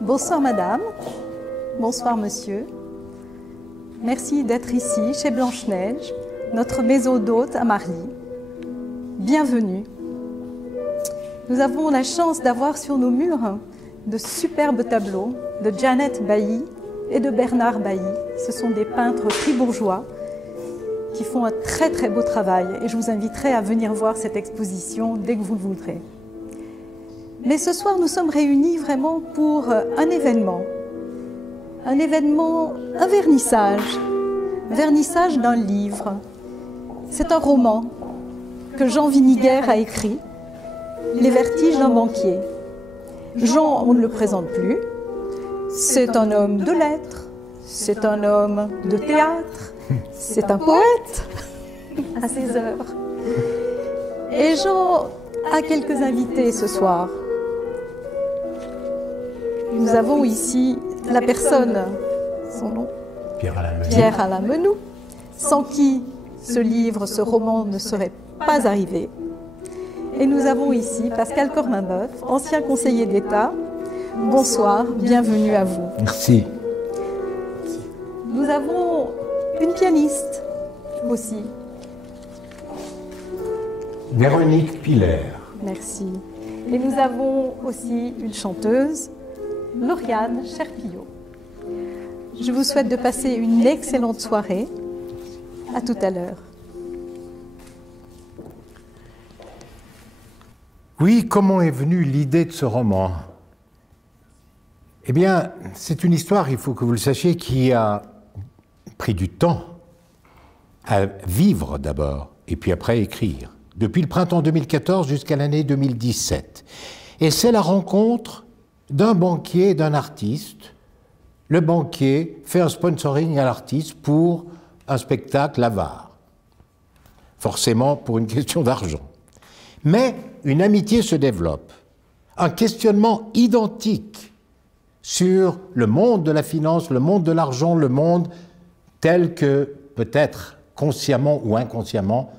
Bonsoir madame, bonsoir monsieur. Merci d'être ici chez Blanche-Neige, notre maison d'hôte à Marly. Bienvenue. Nous avons la chance d'avoir sur nos murs de superbes tableaux de Janet Bailly et de Bernard Bailly. Ce sont des peintres fribourgeois qui font un très très beau travail et je vous inviterai à venir voir cette exposition dès que vous le voudrez. Mais ce soir, nous sommes réunis vraiment pour un événement, un vernissage d'un livre. C'est un roman que Jean Viniguer a écrit, Les vertiges d'un banquier. Jean, on ne le présente plus, c'est un homme de lettres, c'est un homme de théâtre, c'est un poète à ses heures. Et Jean a quelques invités ce soir. Nous avons ici la personne, son nom, Pierre Alain Menou, sans qui ce livre, ce roman ne serait pas arrivé. Et nous avons ici Pascal Corminboeuf, ancien conseiller d'État. Bonsoir, bienvenue à vous. Merci. Nous avons une pianiste aussi. Véronique Piller. Merci. Et nous avons aussi une chanteuse, Lauriane Cherpillot. Je vous souhaite de passer une excellente soirée. À tout à l'heure. Oui, comment est venue l'idée de ce roman? Eh bien, c'est une histoire, il faut que vous le sachiez, qui a pris du temps à vivre d'abord, et puis après à écrire, depuis le printemps 2014 jusqu'à l'année 2017. Et c'est la rencontre d'un banquier et d'un artiste. Le banquier fait un sponsoring à l'artiste pour un spectacle avare, forcément pour une question d'argent. Mais une amitié se développe, un questionnement identique sur le monde de la finance, le monde de l'argent, le monde tel que, peut-être consciemment ou inconsciemment,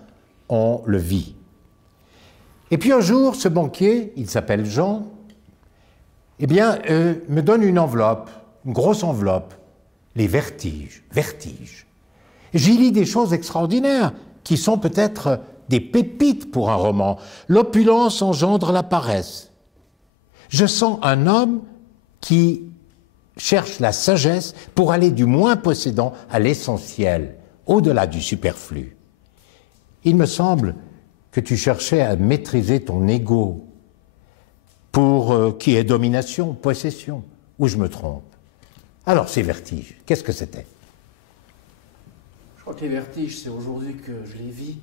on le vit. Et puis un jour, ce banquier, il s'appelle Jean, eh bien, me donne une enveloppe, une grosse enveloppe, les vertiges. J'y lis des choses extraordinaires qui sont peut-être des pépites pour un roman. L'opulence engendre la paresse. Je sens un homme qui cherche la sagesse pour aller du moins possédant à l'essentiel, au-delà du superflu. Il me semble que tu cherchais à maîtriser ton ego pour qui est domination, possession, ou je me trompe. Alors ces vertiges, qu'est-ce que c'était? Je crois que les vertiges, c'est aujourd'hui que je les vis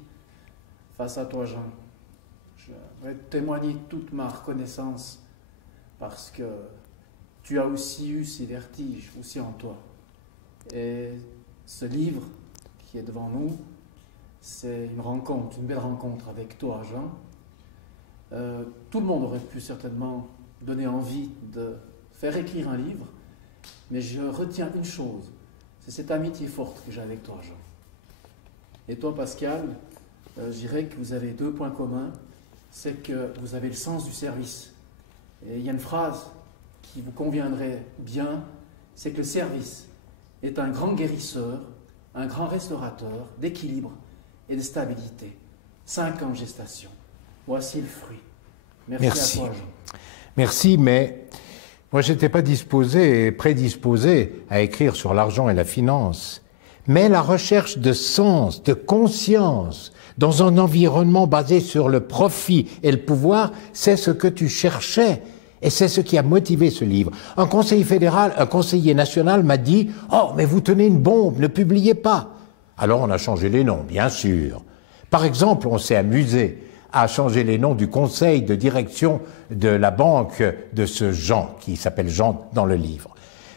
face à toi, Jean. Je vais te témoigner toute ma reconnaissance parce que tu as aussi eu ces vertiges, aussi en toi. Et ce livre qui est devant nous, c'est une rencontre, une belle rencontre avec toi, Jean. Tout le monde aurait pu certainement donner envie de faire écrire un livre, mais je retiens une chose, c'est cette amitié forte que j'ai avec toi, Jean. Et toi, Pascal, je dirais que vous avez deux points communs, c'est que vous avez le sens du service. Et il y a une phrase qui vous conviendrait bien, c'est que le service est un grand guérisseur, un grand restaurateur d'équilibre et de stabilité. 5 ans de gestation. Voici le fruit. Merci. À toi, Jean. Merci, mais moi, je n'étais pas disposé et prédisposé à écrire sur l'argent et la finance. Mais la recherche de sens, de conscience, dans un environnement basé sur le profit et le pouvoir, c'est ce que tu cherchais. Et c'est ce qui a motivé ce livre. Un conseiller fédéral, un conseiller national m'a dit « Oh, mais vous tenez une bombe, ne publiez pas !» Alors on a changé les noms, bien sûr. Par exemple, on s'est amusé à changer les noms du conseil de direction de la banque de ce Jean, qui s'appelle Jean dans le livre.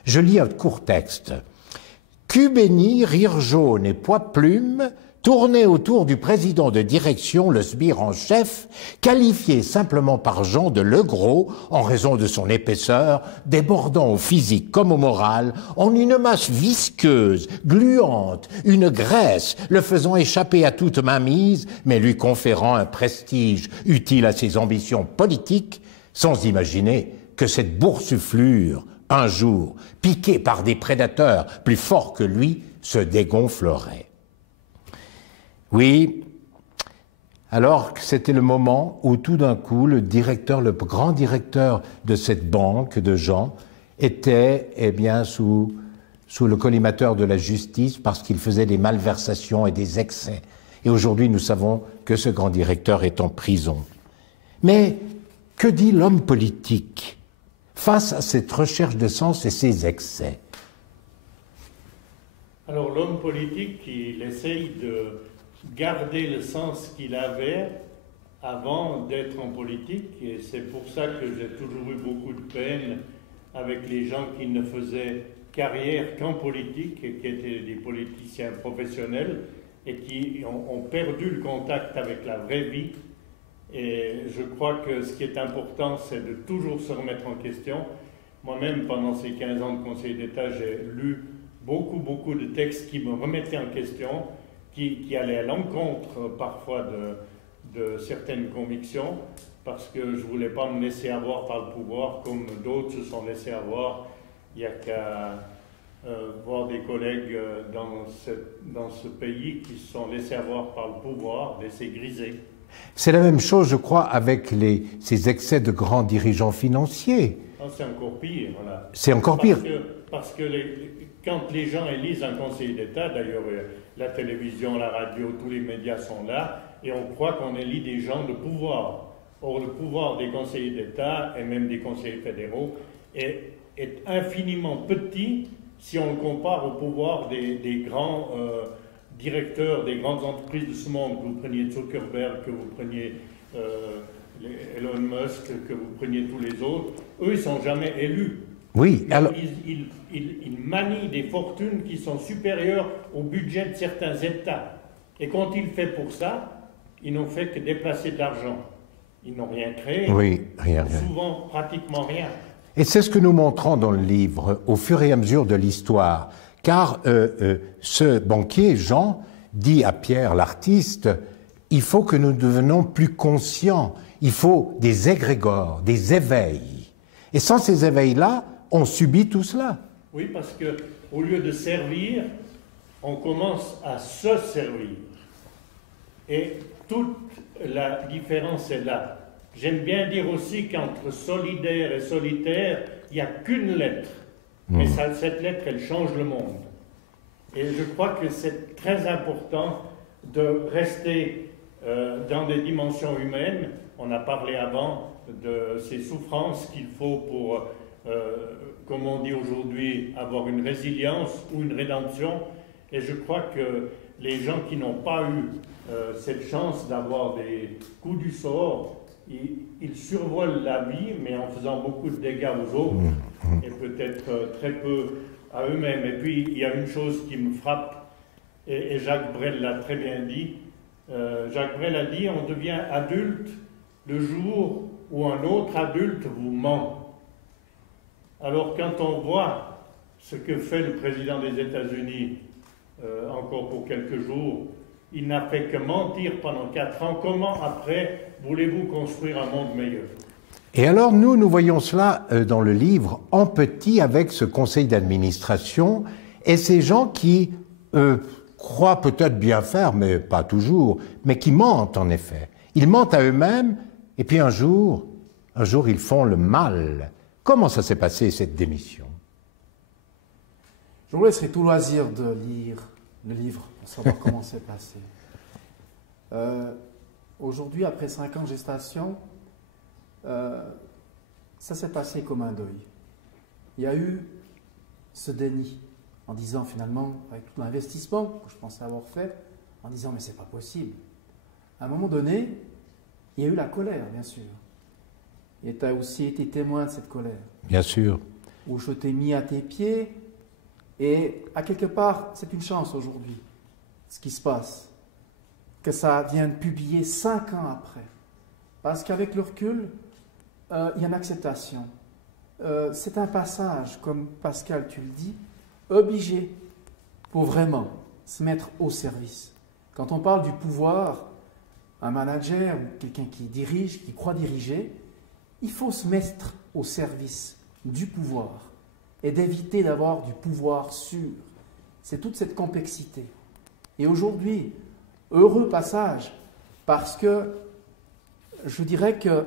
Je lis un court texte. « Cul béni, rire jaune et poids plume, tourné autour du président de direction, le sbire en chef, qualifié simplement par Jean de Le Gros, en raison de son épaisseur, débordant au physique comme au moral, en une masse visqueuse, gluante, une graisse, le faisant échapper à toute mainmise, mais lui conférant un prestige utile à ses ambitions politiques, sans imaginer que cette boursouflure un jour, piqué par des prédateurs plus forts que lui, se dégonflerait. Oui, alors c'était le moment où tout d'un coup, le grand directeur de cette banque de Jean, était sous le collimateur de la justice parce qu'il faisait des malversations et des excès. Et aujourd'hui, nous savons que ce grand directeur est en prison. Mais que dit l'homme politique face à cette recherche de sens et ses excès? Alors l'homme politique, il essaye de garder le sens qu'il avait avant d'être en politique, et c'est pour ça que j'ai toujours eu beaucoup de peine avec les gens qui ne faisaient carrière qu'en politique et qui étaient des politiciens professionnels et qui ont perdu le contact avec la vraie vie. Et je crois que ce qui est important, c'est de toujours se remettre en question. Moi-même, pendant ces 15 ans de Conseil d'État, j'ai lu beaucoup de textes qui me remettaient en question, qui allaient à l'encontre parfois de certaines convictions, parce que je ne voulais pas me laisser avoir par le pouvoir comme d'autres se sont laissés avoir. Il n'y a qu'à voir des collègues dans ce pays qui se sont laissés avoir par le pouvoir, laissés griser. C'est la même chose, je crois, avec ces excès de grands dirigeants financiers. Ah, c'est encore pire. Voilà. C'est encore pire. Parce que quand les gens élisent un conseiller d'État, d'ailleurs la télévision, la radio, tous les médias sont là, et on croit qu'on élit des gens de pouvoir. Or, le pouvoir des conseillers d'État, et même des conseillers fédéraux, est infiniment petit si on le compare au pouvoir des grands directeurs des grandes entreprises de ce monde, que vous preniez Zuckerberg, que vous preniez Elon Musk, que vous preniez tous les autres. Eux, ils ne sont jamais élus. Oui, alors... Ils manient des fortunes qui sont supérieures au budget de certains États. Et quand ils fait pour ça, ils n'ont fait que déplacer de l'argent. Ils n'ont rien créé. Oui, rien. Souvent, pratiquement rien. Et c'est ce que nous montrons dans le livre, au fur et à mesure de l'histoire. Car ce banquier, Jean, dit à Pierre, l'artiste, il faut que nous devenions plus conscients. Il faut des égrégores, des éveils. Et sans ces éveils-là, on subit tout cela. Oui, parce qu'au lieu de servir, on commence à se servir. Et toute la différence est là. J'aime bien dire aussi qu'entre solidaire et solitaire, il n'y a qu'une lettre. Mais cette lettre, elle change le monde. Et je crois que c'est très important de rester dans des dimensions humaines. On a parlé avant de ces souffrances qu'il faut pour, comme on dit aujourd'hui, avoir une résilience ou une rédemption. Et je crois que les gens qui n'ont pas eu cette chance d'avoir des coups du sort, ils survolent la vie, mais en faisant beaucoup de dégâts aux autres, et peut-être très peu à eux-mêmes. Et puis, il y a une chose qui me frappe, et Jacques Brel l'a très bien dit. Jacques Brel a dit, on devient adulte le jour où un autre adulte vous ment. Alors, quand on voit ce que fait le président des États-Unis, encore pour quelques jours, il n'a fait que mentir pendant 4 ans. Comment, après, voulez-vous construire un monde meilleur? Et alors, nous voyons cela dans le livre, en petit, avec ce conseil d'administration, et ces gens qui croient peut-être bien faire, mais pas toujours, mais qui mentent, en effet. Ils mentent à eux-mêmes, et puis un jour, ils font le mal. Comment ça s'est passé, cette démission? Je vous laisserai tout loisir de lire le livre pour savoir comment c'est passé. Aujourd'hui, après 5 ans de gestation, ça s'est passé comme un deuil. Il y a eu ce déni en disant finalement, avec tout l'investissement que je pensais avoir fait, en disant mais c'est pas possible. À un moment donné, il y a eu la colère, bien sûr. Et tu as aussi été témoin de cette colère. Bien sûr. Où je t'ai mis à tes pieds. Et à quelque part, c'est une chance aujourd'hui, ce qui se passe, que ça vienne publier 5 ans après. Parce qu'avec le recul, il y a une acceptation. C'est un passage, comme Pascal, tu le dis, obligé pour vraiment se mettre au service. Quand on parle du pouvoir, un manager ou quelqu'un qui dirige, qui croit diriger, il faut se mettre au service du pouvoir. et d'éviter d'avoir du pouvoir sûr. C'est toute cette complexité. Et aujourd'hui, heureux passage, parce que je dirais que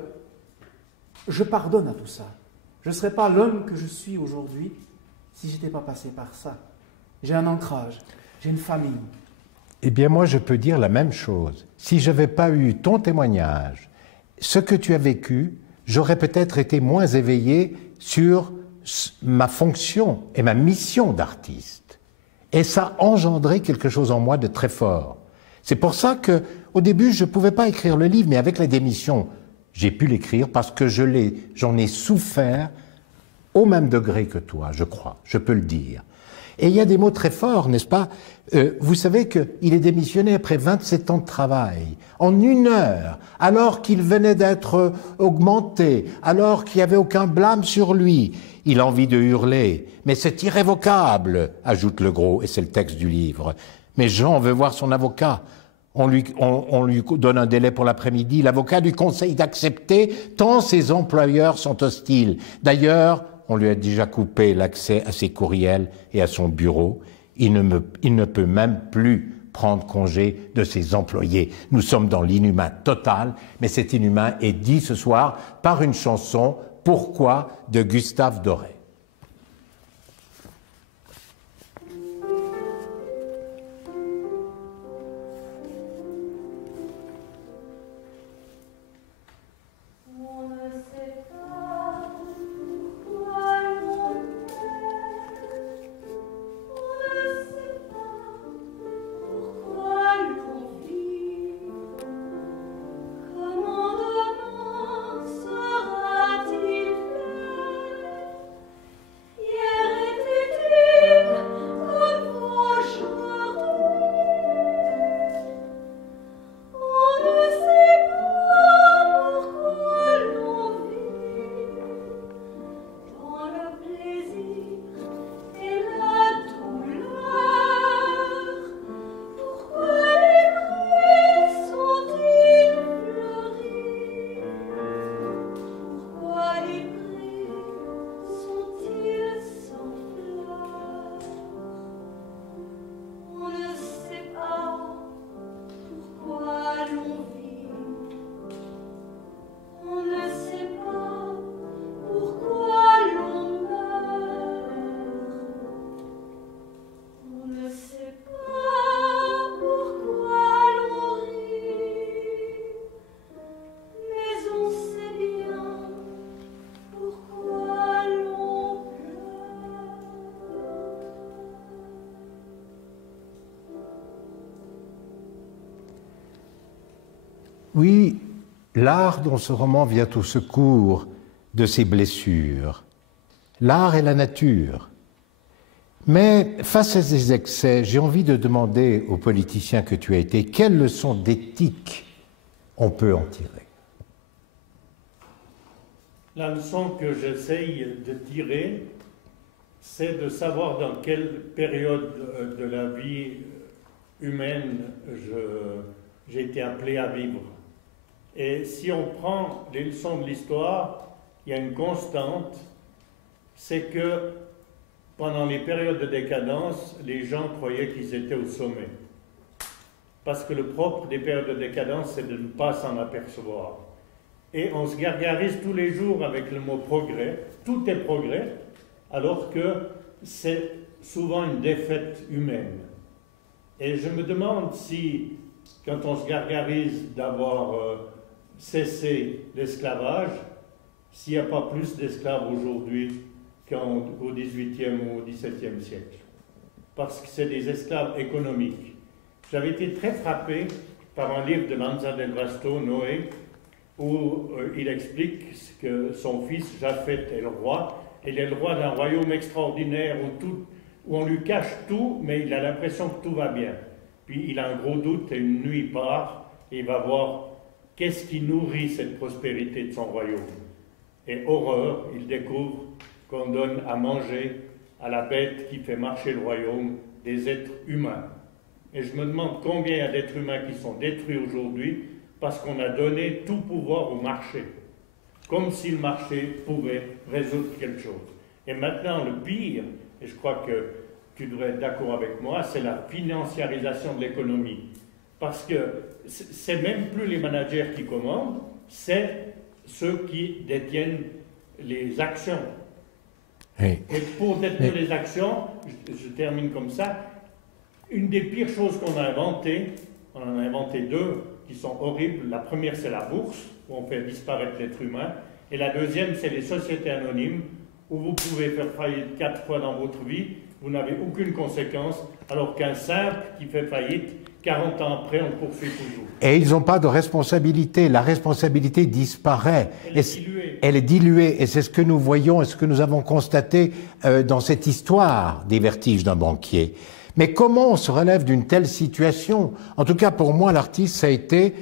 je pardonne à tout ça. Je ne serais pas l'homme que je suis aujourd'hui si je n'étais pas passé par ça. J'ai un ancrage, j'ai une famille. Eh bien, moi, je peux dire la même chose. Si je n'avais pas eu ton témoignage, ce que tu as vécu, j'aurais peut-être été moins éveillé sur ma fonction et ma mission d'artiste. Et ça a engendré quelque chose en moi de très fort. C'est pour ça qu'au début, je ne pouvais pas écrire le livre, mais avec la démission, j'ai pu l'écrire parce que j'en ai souffert au même degré que toi, je crois, je peux le dire. Et il y a des mots très forts, n'est-ce pas? Vous savez qu'il est démissionné après 27 ans de travail, en 1 heure, alors qu'il venait d'être augmenté, alors qu'il n'y avait aucun blâme sur lui. Il a envie de hurler, mais c'est irrévocable, ajoute Le Gros, et c'est le texte du livre. Mais Jean veut voir son avocat. On lui donne un délai pour l'après-midi. L'avocat lui conseille d'accepter tant ses employeurs sont hostiles. D'ailleurs, on lui a déjà coupé l'accès à ses courriels et à son bureau. Il ne peut même plus prendre congé de ses employés. Nous sommes dans l'inhumain total, mais cet inhumain est dit ce soir par une chanson « Pourquoi » de Gustave Doré. Oui, l'art dans ce roman vient au secours de ces blessures. L'art et la nature. Mais face à ces excès, j'ai envie de demander aux politiciens que tu as été, quelles leçons d'éthique on peut en tirer? La leçon que j'essaye de tirer, c'est de savoir dans quelle période de la vie humaine j'ai été appelé à vivre. Et si on prend les leçons de l'histoire, il y a une constante, c'est que pendant les périodes de décadence, les gens croyaient qu'ils étaient au sommet. Parce que le propre des périodes de décadence, c'est de ne pas s'en apercevoir. Et on se gargarise tous les jours avec le mot progrès. Tout est progrès, alors que c'est souvent une défaite humaine. Et je me demande si, quand on se gargarise d'avoir cessé l'esclavage, s'il n'y a pas plus d'esclaves aujourd'hui qu'au XVIIIe ou au XVIIe siècle. Parce que c'est des esclaves économiques. J'avais été très frappé par un livre de Lanza del Vasto, Noé, où il explique que son fils Japhet est le roi. Il est le roi d'un royaume extraordinaire où on lui cache tout, mais il a l'impression que tout va bien. Puis il a un gros doute et une nuit il part et il va voir qu'est-ce qui nourrit cette prospérité de son royaume. Et horreur, il découvre qu'on donne à manger à la bête qui fait marcher le royaume, des êtres humains. Et je me demande combien il y a d'êtres humains qui sont détruits aujourd'hui parce qu'on a donné tout pouvoir au marché, comme si le marché pouvait résoudre quelque chose. Et maintenant, le pire, et je crois que tu devrais être d'accord avec moi, c'est la financiarisation de l'économie. Parce que c'est même plus les managers qui commandent, c'est ceux qui détiennent les actions. Oui. Et pour détenir les actions, je termine comme ça, une des pires choses qu'on a inventées, on en a inventé deux qui sont horribles. La première, c'est la bourse, où on fait disparaître l'être humain. Et la deuxième, c'est les sociétés anonymes, où vous pouvez faire faillite 4 fois dans votre vie, vous n'avez aucune conséquence, alors qu'un simple qui fait faillite, 40 ans après, on poursuit toujours. Et ils n'ont pas de responsabilité. La responsabilité disparaît. Elle est diluée. Elle est diluée. Et c'est ce que nous voyons et ce que nous avons constaté dans cette histoire des vertiges d'un banquier. Mais comment on se relève d'une telle situation? En tout cas, pour moi, l'artiste, ça a été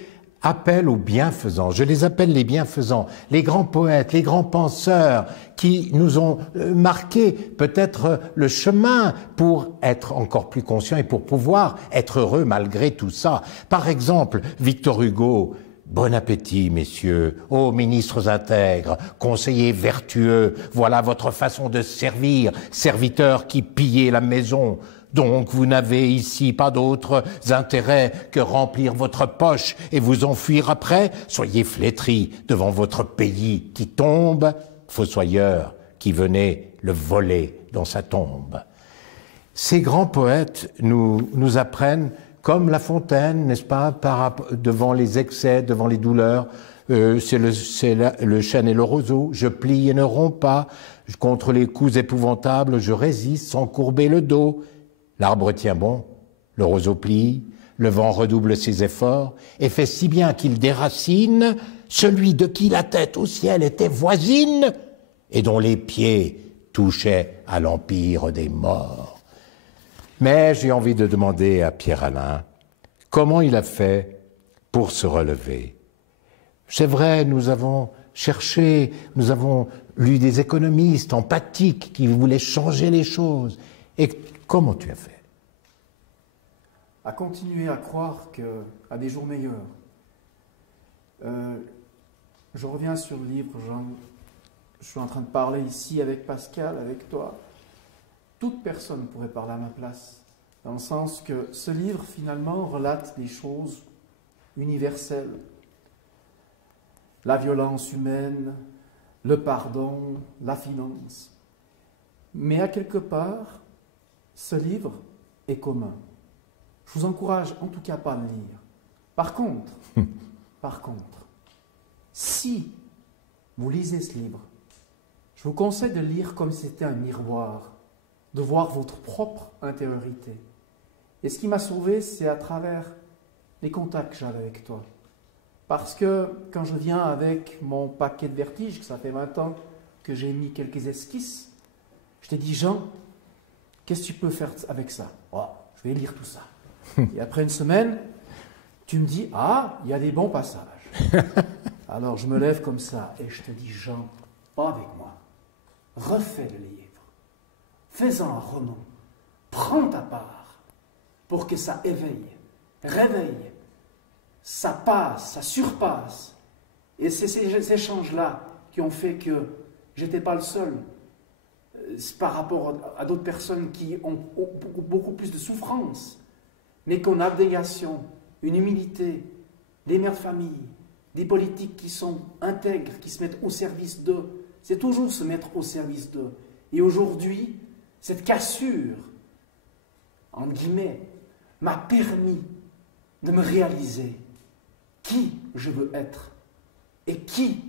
appel aux bienfaisants. Je les appelle les bienfaisants, les grands poètes, les grands penseurs qui nous ont marqué peut-être le chemin pour être encore plus conscients et pour pouvoir être heureux malgré tout ça. Par exemple, Victor Hugo, bon appétit, messieurs, ô ministres intègres, conseillers vertueux, voilà votre façon de servir, serviteurs qui pillez la maison. Donc vous n'avez ici pas d'autres intérêts que remplir votre poche et vous enfuir après. Soyez flétris devant votre pays qui tombe, fossoyeur qui venait le voler dans sa tombe. Ces grands poètes nous apprennent, comme La Fontaine, n'est-ce pas, devant les excès, devant les douleurs, c'est le chêne et le roseau, je plie et ne romps pas, contre les coups épouvantables, je résiste sans courber le dos. L'arbre tient bon, le roseau plie, le vent redouble ses efforts et fait si bien qu'il déracine celui de qui la tête au ciel était voisine et dont les pieds touchaient à l'empire des morts. Mais j'ai envie de demander à Pierre-Alain comment il a fait pour se relever. C'est vrai, nous avons cherché, nous avons lu des économistes empathiques qui voulaient changer les choses. Et comment tu as fait? À continuer à croire qu'à des jours meilleurs. Je reviens sur le livre, Jean. Je suis en train de parler ici avec Pascal, avec toi. Toute personne pourrait parler à ma place, dans le sens que ce livre, finalement, relate des choses universelles. La violence humaine, le pardon, la finance. Mais à quelque part, ce livre est commun. Je vous encourage en tout cas pas à le lire. Par contre, si vous lisez ce livre, je vous conseille de le lire comme si c'était un miroir, de voir votre propre intériorité. Et ce qui m'a sauvé, c'est à travers les contacts que j'avais avec toi. Parce que quand je viens avec mon paquet de vertiges, que ça fait 20 ans que j'ai mis quelques esquisses, je t'ai dit, Jean, qu'est-ce que tu peux faire avec ça? Oh, je vais lire tout ça. Et après une semaine, tu me dis, ah, il y a des bons passages. Alors je me lève comme ça et je te dis, Jean, pas avec moi. Refais le livre. Fais-en un roman. Prends ta part pour que ça réveille. Ça passe, ça surpasse. Et c'est ces échanges-là qui ont fait que j'étais pas le seul. Par rapport à d'autres personnes qui ont beaucoup plus de souffrance, mais qu'on a abnégation, une humilité, des mères de famille, des politiques qui sont intègres, qui se mettent au service d'eux. C'est toujours se mettre au service d'eux. Et aujourd'hui, cette cassure, entre guillemets, m'a permis de me réaliser qui je veux être et qui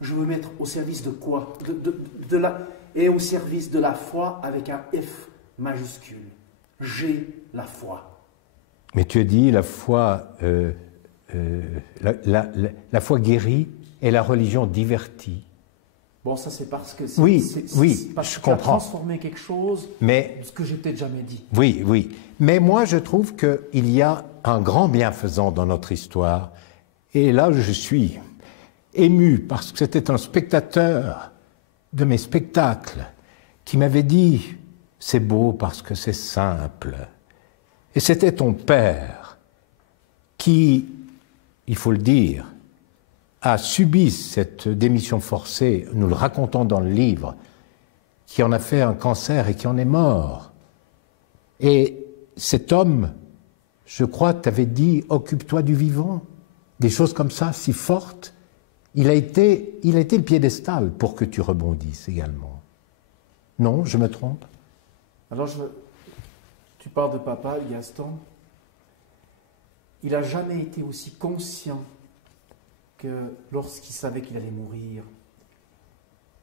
je veux mettre au service de quoi, et au service de la foi avec un F majuscule. J'ai la foi. Mais tu as dit la foi, la foi guérit et la religion divertit. Bon, ça c'est parce que je comprends. Tu as transformé quelque chose de ce que j'ai peut-être jamais dit. Oui. Mais moi, je trouve qu'il y a un grand bienfaisant dans notre histoire. Et là, je suis ému parce que c'était un spectateur de mes spectacles qui m'avait dit « c'est beau parce que c'est simple ». Et c'était ton père qui, il faut le dire, a subi cette démission forcée, nous le racontons dans le livre, qui en a fait un cancer et qui en est mort. Et cet homme, je crois, t'avait dit « occupe-toi du vivant », des choses comme ça, si fortes. Il a été le piédestal pour que tu rebondisses également. Non, je me trompe? Alors, tu parles de papa, Gaston. Il n'a jamais été aussi conscient que lorsqu'il savait qu'il allait mourir.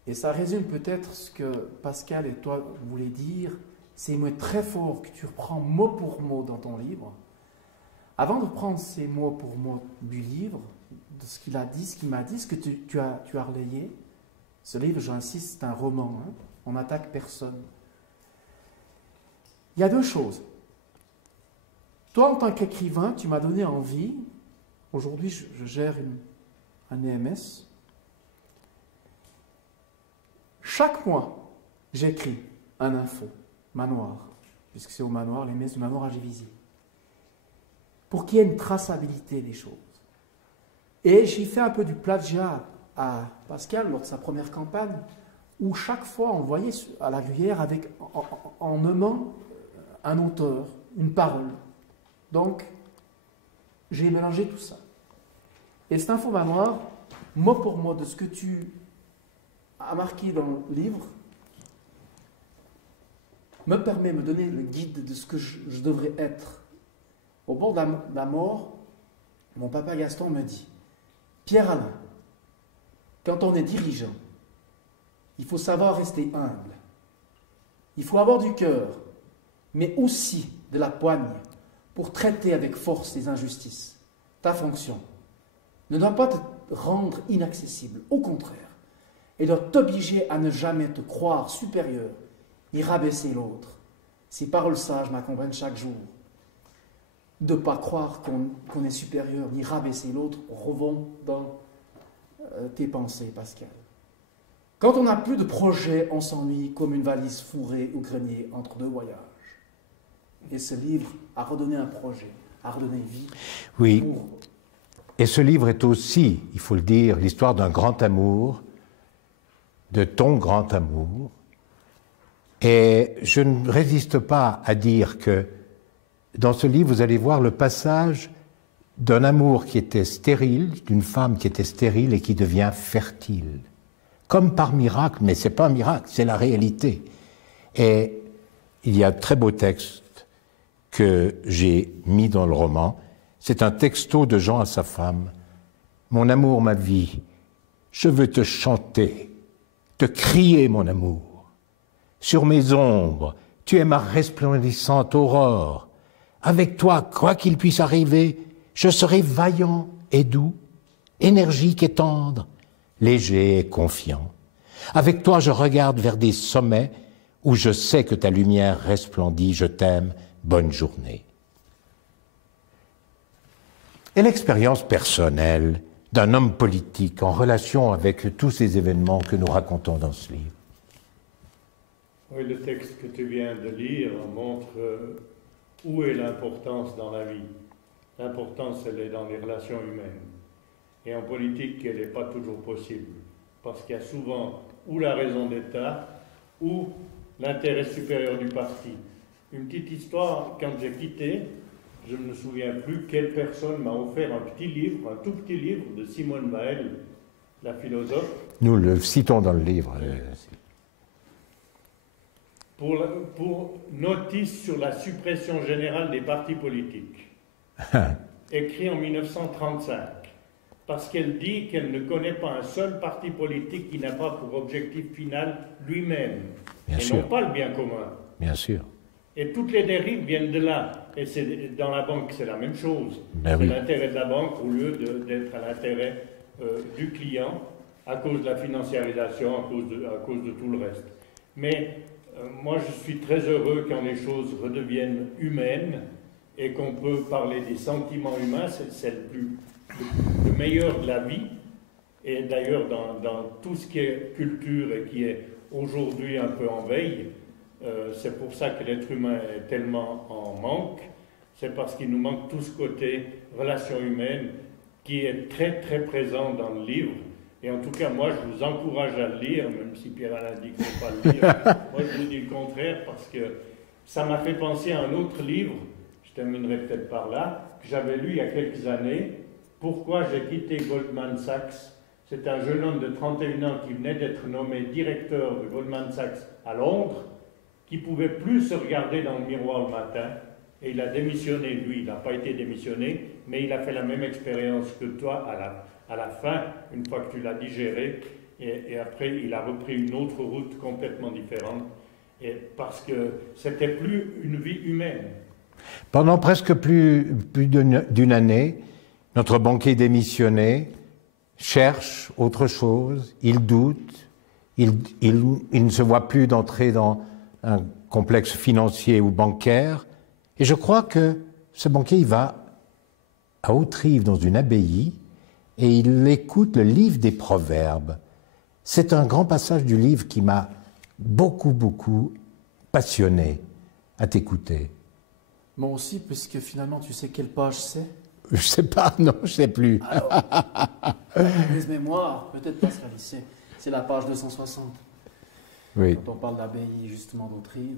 Et ça résume peut-être ce que Pascal et toi voulez dire. Ces mots très forts que tu reprends mot pour mot dans ton livre. Avant de prendre ces mots pour mot du livre, de ce qu'il a dit, ce qu'il m'a dit, ce que tu as relayé, ce livre, j'insiste, c'est un roman. Hein, on n'attaque personne. Il y a deux choses. Toi, en tant qu'écrivain, tu m'as donné envie. Aujourd'hui, je gère un EMS. Chaque mois, j'écris un info, manoir, puisque c'est au manoir, les messes du manoir à Gévisy, pour qu'il y ait une traçabilité des choses. Et j'ai fait un peu du plagiat à Pascal lors de sa première campagne, où chaque fois on le voyait à la Gruyère avec, en nommant un auteur, une parole. Donc, j'ai mélangé tout ça. Et cet info manoir, mot pour mot de ce que tu as marqué dans le livre, me permet de me donner le guide de ce que je devrais être. Au bord de la mort, mon papa Gaston me dit « Pierre-Alain, quand on est dirigeant, il faut savoir rester humble. Il faut avoir du cœur, mais aussi de la poigne pour traiter avec force les injustices. Ta fonction ne doit pas te rendre inaccessible, au contraire, elle doit t'obliger à ne jamais te croire supérieur, ni rabaisser l'autre. Ces paroles sages m'accompagnent chaque jour. De ne pas croire qu'on est supérieur, ni rabaisser l'autre, revons dans tes pensées, Pascal. Quand on n'a plus de projet, on s'ennuie comme une valise fourrée au grenier entre deux voyages. Et ce livre a redonné un projet, a redonné vie. Oui, et ce livre est aussi, il faut le dire, l'histoire d'un grand amour, de ton grand amour. Et je ne résiste pas à dire que dans ce livre, vous allez voir le passage d'un amour qui était stérile, d'une femme qui était stérile et qui devient fertile. Comme par miracle, mais ce n'est pas un miracle, c'est la réalité. Et il y a un très beau texte que j'ai mis dans le roman. C'est un texto de Jean à sa femme. « Mon amour, ma vie, je veux te chanter, te crier mon amour. Sur mes ombres, tu es ma resplendissante aurore. Avec toi, quoi qu'il puisse arriver, je serai vaillant et doux, énergique et tendre, léger et confiant. Avec toi, je regarde vers des sommets où je sais que ta lumière resplendit. Je t'aime, bonne journée. » Et l'expérience personnelle d'un homme politique en relation avec tous ces événements que nous racontons dans ce livre. Oui, le texte que tu viens de lire montre où est l'importance dans la vie. L'importance, elle est dans les relations humaines. Et en politique, elle n'est pas toujours possible. Parce qu'il y a souvent ou la raison d'État ou l'intérêt supérieur du parti. Une petite histoire, quand j'ai quitté, je ne me souviens plus quelle personne m'a offert un petit livre, un tout petit livre de Simone Weil, la philosophe. Nous le citons dans le livre. Pour notice sur la suppression générale des partis politiques, écrit en 1935, parce qu'elle dit qu'elle ne connaît pas un seul parti politique qui n'a pas pour objectif final lui-même, et non pas le bien commun. Bien sûr. Et toutes les dérives viennent de là. Et dans la banque, c'est la même chose. C'est l'intérêt de la banque au lieu d'être à l'intérêt du client à cause de la financiarisation, à cause de tout le reste. Mais moi, je suis très heureux quand les choses redeviennent humaines et qu'on peut parler des sentiments humains. C'est le meilleur de la vie. Et d'ailleurs, dans tout ce qui est culture et qui est aujourd'hui un peu en veille, c'est pour ça que l'être humain est tellement en manque. C'est parce qu'il nous manque tout ce côté relation humaine qui est très très présent dans le livre Et en tout cas, moi, je vous encourage à le lire, même si Pierre-Alain dit qu'il ne faut pas le lire. Moi, je vous dis le contraire, parce que ça m'a fait penser à un autre livre, je terminerai peut-être par là, que j'avais lu il y a quelques années, « Pourquoi j'ai quitté Goldman Sachs ». C'est un jeune homme de 31 ans qui venait d'être nommé directeur de Goldman Sachs à Londres, qui ne pouvait plus se regarder dans le miroir le matin, et il a démissionné. Lui, il n'a pas été démissionné, mais il a fait la même expérience que toi à la fin, une fois que tu l'as digéré, et après il a repris une autre route complètement différente, et parce que c'était plus une vie humaine. Pendant presque plus d'une année, notre banquier démissionné cherche autre chose, il doute, il ne se voit plus d'entrer dans un complexe financier ou bancaire, et je crois que ce banquier il va à Haute-Rive dans une abbaye et il écoute le livre des Proverbes. C'est un grand passage du livre qui m'a beaucoup passionné à t'écouter. Moi aussi, puisque finalement, tu sais quelle page c'est? Je sais pas, non, je sais plus. Alors, les mémoires, peut-être Pascal, c'est la page 260. Oui. Quand on parle d'abbaye, justement, d'Haute-Rive.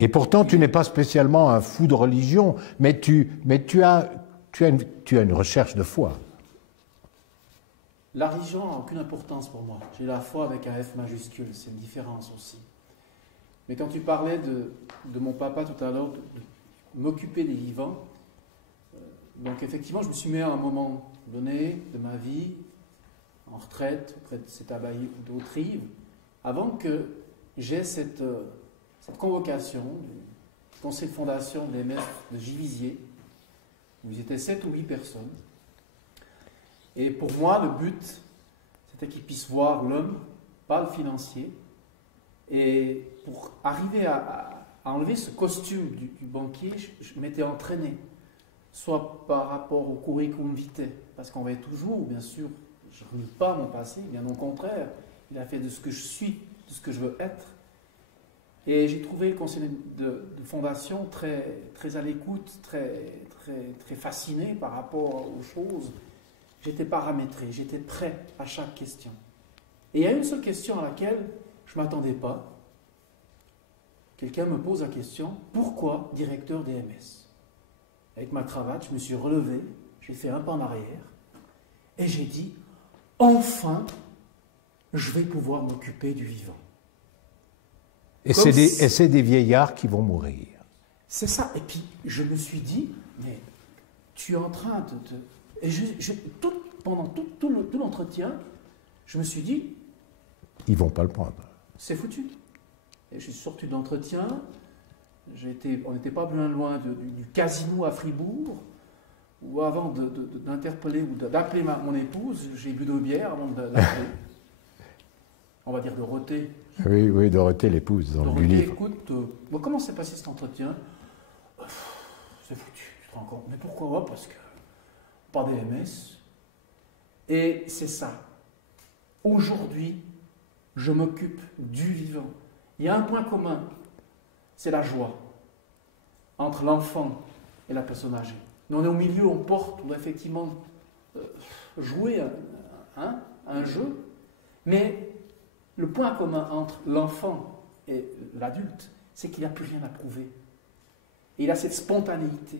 Et pourtant, tu n'es pas spécialement un fou de religion, mais tu as une recherche de foi. La religion n'a aucune importance pour moi. J'ai la foi avec un F majuscule, c'est une différence aussi. Mais quand tu parlais de mon papa tout à l'heure, de m'occuper des vivants, donc effectivement, je me suis mis à un moment donné de ma vie, en retraite, auprès de cette abbaye d'Haute-Rive, avant que j'ai cette convocation du conseil de fondation des maîtres de Givisier, où ils étaient 7 ou 8 personnes. Et pour moi, le but, c'était qu'ils puissent voir l'homme, pas le financier. Et pour arriver à enlever ce costume du banquier, je m'étais entraîné, soit par rapport au curriculum vitae, parce qu'on va toujours, bien sûr, je ne nie pas mon passé, bien au contraire, il a fait de ce que je suis, de ce que je veux être. Et j'ai trouvé le conseiller de fondation très à l'écoute, très fasciné par rapport aux choses. J'étais paramétré, j'étais prêt à chaque question. Et il y a une seule question à laquelle je ne m'attendais pas. Quelqu'un me pose la question, pourquoi directeur DMS? Avec ma cravate, je me suis relevé, j'ai fait un pas en arrière, et j'ai dit, enfin, je vais pouvoir m'occuper du vivant. Et c'est des vieillards qui vont mourir. C'est ça. Et puis, je me suis dit, mais tu es en train de... Et pendant tout l'entretien, je me suis dit... Ils ne vont pas le prendre. C'est foutu. Et je suis sorti d'entretien, on n'était pas bien loin du casino à Fribourg, où avant d'interpeller ou d'appeler mon épouse, j'ai bu 2 bières avant d'appeler. On va dire Dorothée. Oui, Dorothée, l'épouse, dans le livre. Écoute, comment s'est passé cet entretien? C'est foutu, tu te rends compte. Mais pourquoi? Parce que pas DMS. Et c'est ça. Aujourd'hui, je m'occupe du vivant. Il y a un point commun, c'est la joie entre l'enfant et la personne âgée. Nous, on est au milieu, on doit effectivement jouer un jeu, mais le point commun entre l'enfant et l'adulte, c'est qu'il n'a plus rien à prouver. Et il a cette spontanéité.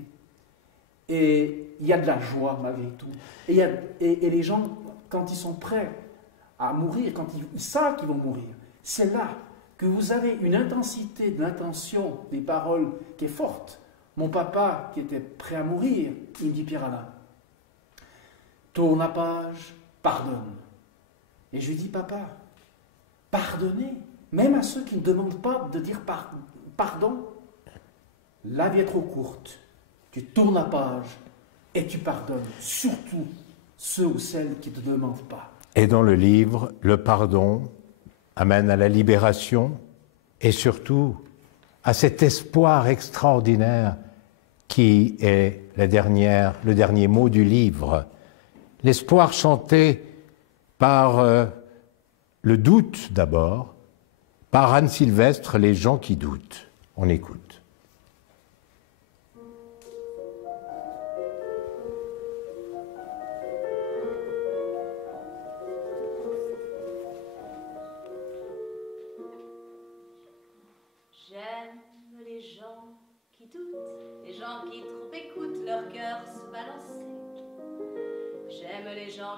Et il y a de la joie malgré tout. Et les gens, quand ils sont prêts à mourir, quand ils savent qu'ils vont mourir, c'est là que vous avez une intensité de l'intention des paroles qui est forte. Mon papa, qui était prêt à mourir, il me dit, Pierre-Alain, tourne la page, pardonne. Et je lui dis, papa, pardonnez, même à ceux qui ne demandent pas de dire pardon. La vie est trop courte. Tu tournes la page et tu pardonnes, surtout ceux ou celles qui ne te demandent pas. Et dans le livre, le pardon amène à la libération et surtout à cet espoir extraordinaire qui est le dernier mot du livre. L'espoir chanté par le doute d'abord, par Anne Sylvestre, Les gens qui doutent. On écoute.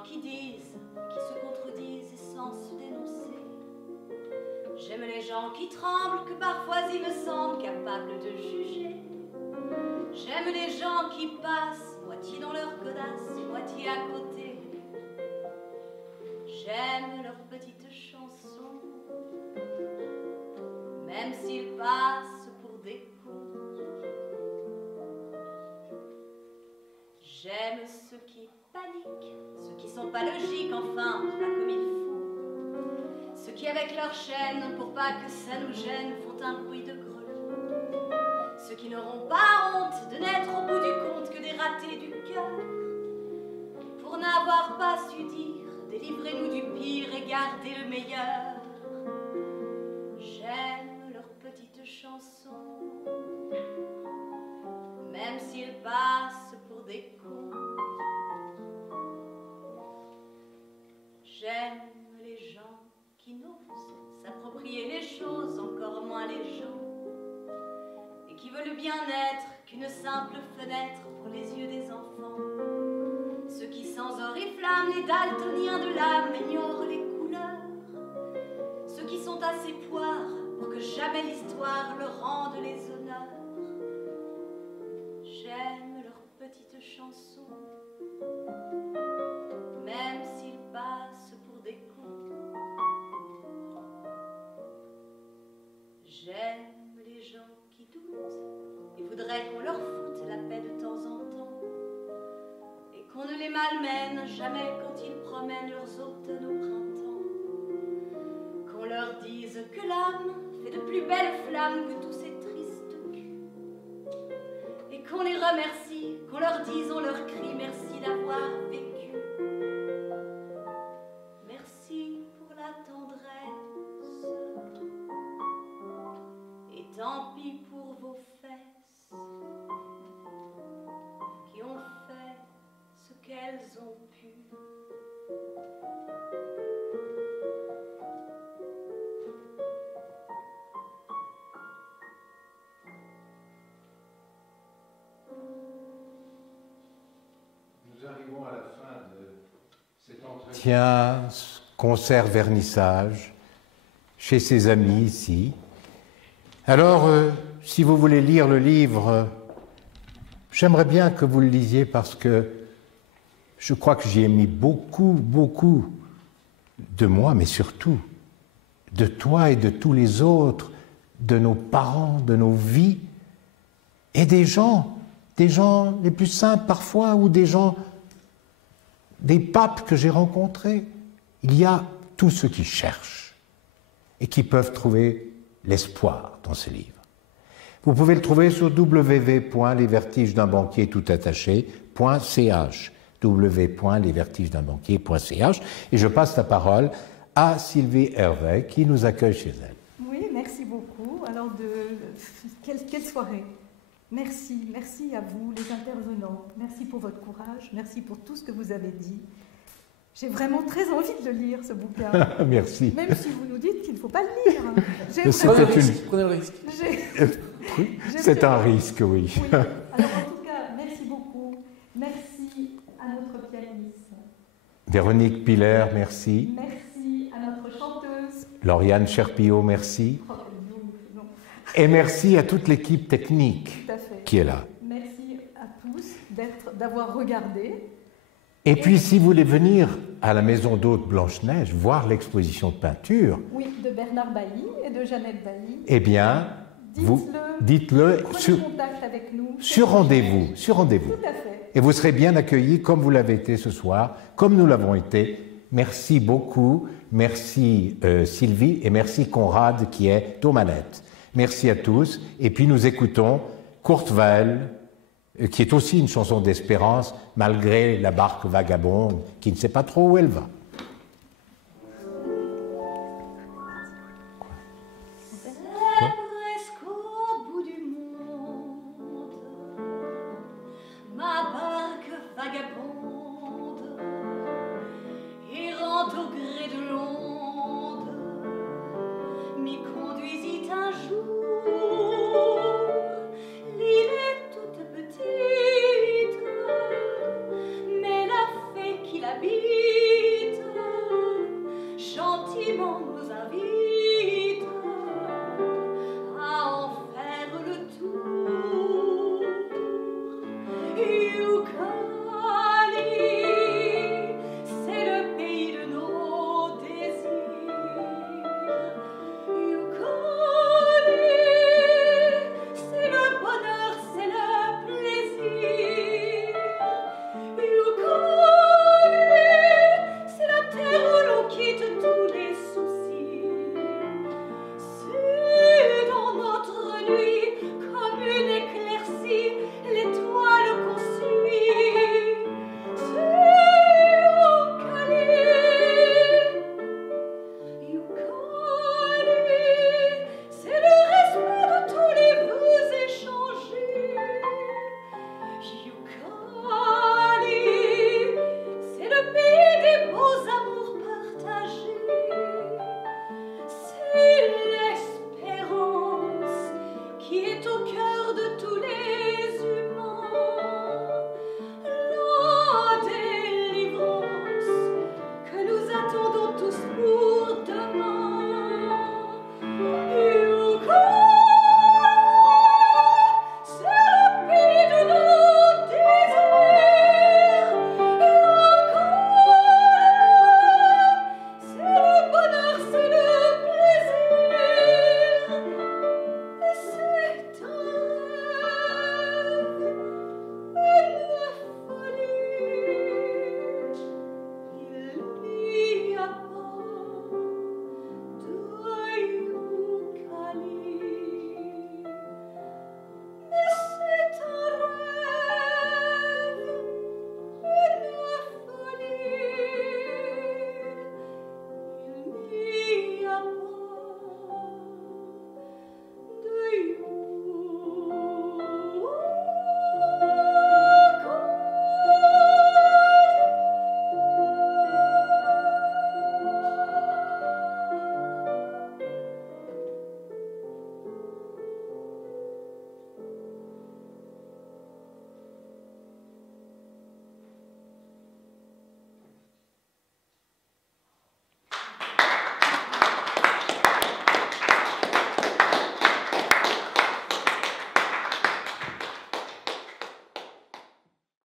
qui disent, qui se contredisent et sans se dénoncer. J'aime les gens qui tremblent, que parfois ils me semblent capables de juger. J'aime les gens qui passent, moitié dans leur godasse et moitié à côté. J'aime leurs petites chansons, même s'ils passent pour des cons. J'aime ceux qui paniquent, ceux qui sont pas logiques, enfin, pas comme il faut. Ceux qui, avec leur chaîne, pour pas que ça nous gêne, font un bruit de grelot. Ceux qui n'auront pas honte de n'être au bout du compte que des ratés du cœur. Pour n'avoir pas su dire, délivrez-nous du pire et gardez le meilleur. J'aime leurs petites chansons, même s'ils passent pour des cons. J'aime les gens qui n'osent s'approprier les choses, encore moins les gens, et qui veulent le bien-être qu'une simple fenêtre pour les yeux des enfants. Ceux qui sans oriflamme, les daltoniens de l'âme, ignorent les couleurs. Ceux qui sont assez poires pour que jamais l'histoire leur rende les honneurs. J'aime leurs petites chansons, même s'ils passent pour des cons. J'aime les gens qui doutent et voudraient qu'on leur foute la paix de temps en temps, et qu'on ne les malmène jamais quand ils promènent leurs automnes au printemps. Qu'on leur dise que l'âme fait de plus belles flammes que tous ces tristes culs, et qu'on les remercie, qu'on leur dise, on leur crie merci d'avoir vécu. Merci pour la tendresse, et tant pis pour vos fesses qui ont fait ce qu'elles ont pu. Nous arrivons à la fin de cet entretien, concert vernissage, chez ses amis ici. Alors, si vous voulez lire le livre, j'aimerais bien que vous le lisiez parce que je crois que j'y ai mis beaucoup, beaucoup de moi, mais surtout de toi et de tous les autres, de nos parents, de nos vies, et des gens les plus simples parfois, ou des papes que j'ai rencontrés. Il y a tous ceux qui cherchent et qui peuvent trouver l'espoir dans ce livre. Vous pouvez le trouver sur www.lesvertigesdunbanquier.ch www.lesvertigesdunbanquier.ch et je passe la parole à Sylvie Hervé qui nous accueille chez elle. Oui, merci beaucoup. Alors, quelle soirée. Merci à vous, les intervenants. Merci pour votre courage, merci pour tout ce que vous avez dit. J'ai vraiment très envie de le lire, ce bouquin. Merci. Même si vous nous dites qu'il ne faut pas le lire. Prenez le risque. C'est un risque, oui. Oui. Alors, en tout cas, merci beaucoup. Merci à notre pianiste. Véronique Piller, merci. Merci à notre chanteuse. Lauriane Cherpillot, merci. Et merci à toute l'équipe technique qui est là. Merci à tous d'avoir regardé. Et puis, si vous voulez venir à la Maison d'Hôte Blanche-Neige, voir l'exposition de peinture... Oui, de Bernard Bailly et de Jeannette Bailly. Eh bien, dites-le prenez contact avec nous. Sur rendez-vous. Tout à fait. Et vous serez bien accueillis comme vous l'avez été ce soir, comme nous l'avons été. Merci beaucoup. Merci Sylvie et merci Conrad qui est aux manettes. Merci à tous. Et puis nous écoutons Kurt Weill, qui est aussi une chanson d'espérance, malgré la barque vagabonde qui ne sait pas trop où elle va. Presque au bout du monde, ma barque vagabonde, errante au gré de l'onde, m'y conduisit un jour. L'île est toute petite, mais la fée qui l'habite vie.